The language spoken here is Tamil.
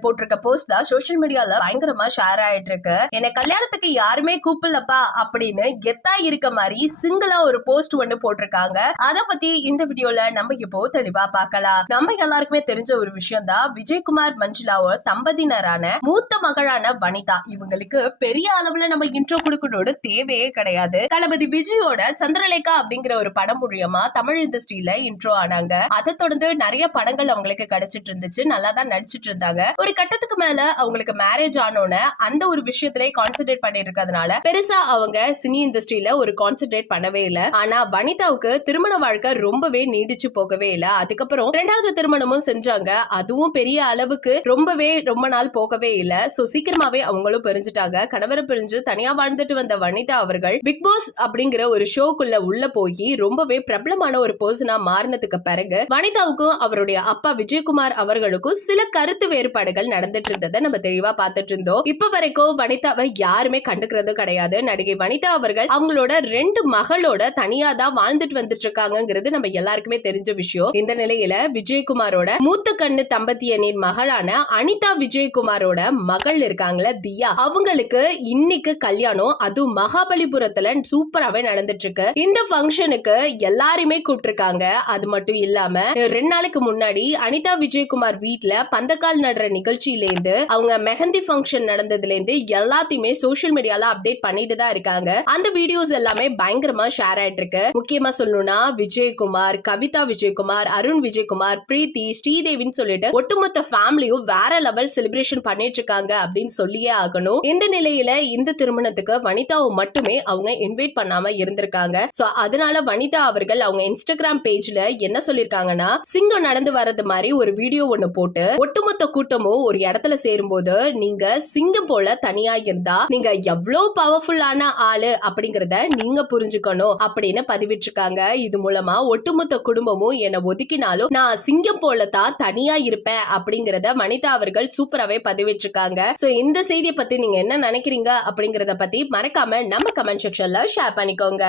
அவர்கள் போட்டிருக்க போஸ்ட் தான் சோசியல் மீடியால பயங்கரமா ஷேர் ஆயிட்டு இருக்கு. என்ன கல்யாணத்துக்கு யாருமே கூப்பிடலப்பா அப்படின்னு கெத்தா இருக்க மாதிரி சிங்கிளா ஒரு போஸ்ட் ஒண்ணு போட்டிருக்காங்க. அத பத்தி இந்த வீடியோல நம்ம இப்போ தெளிவா பார்க்கலாம். நம்ம எல்லாருக்குமே தெரிஞ்ச ஒரு விஷயம் தான் விஜயகுமார் மஞ்சுளாவோட தம்பதியினரான மூத்த மகளான வனிதா. இவங்களுக்கு பெரிய அளவுல நம்ம இன்ட்ரோ கொடுக்கணும்னு தேவையே கிடையாது. தளபதி விஜயோட சந்திரலேகா அப்படிங்கிற ஒரு படம் மூலியமா தமிழ் இண்டஸ்ட்ரியில இன்ட்ரோ ஆனாங்க. அதை தொடர்ந்து நிறைய படங்கள் அவங்களுக்கு கிடைச்சிட்டு இருந்துச்சு. நல்லா தான் நடிச்சிட்டு இருந்தாங்க. ஒரு கட்டத்துக்கு மேல அவங்களுக்கு மேரேஜ் ஆனோன்னு அந்த ஒரு விஷயத்திலே கான்சென்ட்ரேட் பண்ணி இருக்கிறதுனால பெருசா அவங்க சினி இண்டஸ்ட்ரியில ஒரு கான்சென்ட்ரேட் பண்ணவே இல்ல. ஆனா வனிதாவுக்கு திருமண வாழ்க்கை ரொம்பவே நீடிச்சு போகவே இல்ல. அதுக்கப்புறம் இரண்டாவது திருமணமும் செஞ்சாங்க. அதுவும் பெரிய அளவுக்கு ரொம்ப நாள் போகவே இல்ல. சோ சீக்கிரமாவே அவங்களும் பிரிஞ்சுட்டாங்க. கணவரை பிரிஞ்சு தனியா வாழ்ந்துட்டு வந்த வனிதா அவர்கள் பிக் பாஸ் அப்படிங்கிற ஒரு ஷோக்குள்ள உள்ள போய் ரொம்பவே பிரபலமான ஒரு பர்சனா மாறினதுக்கு பிறகு வனிதாவுக்கும் அவருடைய அப்பா விஜயகுமார் அவர்களுக்கும் சில கருத்து வேறுபாடுகள் நடந்துட்டு இருந்ததை நம்ம தெளிவா பார்த்துட்டு இருந்தோம். இப்ப வரைக்கும் வனிதாவை யாருமே கண்டுக்கிறதும் கிடையாது. நடிகை வனிதா அவர்கள் அவங்களோட 2 மகளோட தனியா தான் வாழ்ந்துட்டு வந்துட்டு இருக்காங்கிறது நம்ம எல்லாருக்குமே தெரிஞ்ச விஷயம். இந்த நிலையில விஜயகுமாரோட மூத்த கண்ணு தம்பதியனின் மகளான அனிதா விஜயகுமாரோட மகள் இருக்காங்களா தியா, அவங்களுக்கு இன்னைக்கு கல்யாணம். அதுவும் மகாபலிபுரத்துல சூப்பராவே நடந்துட்டு இருக்கு. இந்த ஃபங்க்ஷனுக்கு எல்லாருமே கூப்பிட்டிருக்காங்க. அது மட்டும் இல்லாம 2 நாளுக்கு முன்னாடி அனிதா விஜயகுமார் வீட்ல பந்தக்கால் நடுற நிகழ்ச்சியில இருந்து அவங்க மெஹந்தி ஃபங்க்ஷன் நடந்ததுல இருந்து எல்லாத்தையுமே சோசியல் மீடியால அப்டேட் பண்ணிட்டு தான் இருக்காங்க. அந்த வீடியோஸ் எல்லாமே பயங்கரமா ஷேர் ஆயிட்டு இருக்கு. முக்கியமா சொல்லணும்னா விஜயகுமார், கவிதா விஜயகுமார், அருண் விஜயகுமார், பிரீத்தி, ஸ்ரீதேவின்னு சொல்லிட்டு ஒட்டுமொத்த ஃபேமிலியும் வேற லெவல் செலிப்ரேஷன் பண்ணிட்டு இருக்காங்க அப்படின்னு சொல்லியே ஆகணும். இந்த நிலையில இந்த திருமணத்துக்கு வனிதாவை மட்டுமே அவங்க இன்வைட் பண்ணாம இருந்திருக்காங்க. சோ அதனால வனிதா அவர்கள் அவங்க இன்ஸ்டாகிராம் பேஜ்ல என்ன சொல்லிருக்காங்கன்னா, சிங்கம் நடந்து வர்றது மாதிரி ஒரு வீடியோ ஒண்ணு போட்டு ஒட்டுமொத்த கூட்டமும் ஒரு இடத்துல சேரும்போது நீங்க சிங்கம் போல தனியா இருந்தா நீங்க எவ்வளவு பவர்ஃபுல்லான ஆளு அப்படிங்கறத நீங்க புரிஞ்சுக்கணும் அப்படின்னு பதிவிட்டிருக்காங்க. இது மூலமா ஒட்டுமொத்த குடும்பமும் என்ன ஒதுக்கினாலும் நான் சிங்கம் போல தான் தனியா இருப்பேன் அப்படிங்கறத வனிதா அவர்கள் சூப்பராவே பதிவிட்டிருக்காங்க. சோ இந்த செய்தியை பத்தி நீங்க என்ன நினைக்கிறீங்க அப்படிங்கறத பத்தி மறக்காம நம்ம கமெண்ட் செக்ஷன்ல ஷேர் பண்ணிக்கோங்க.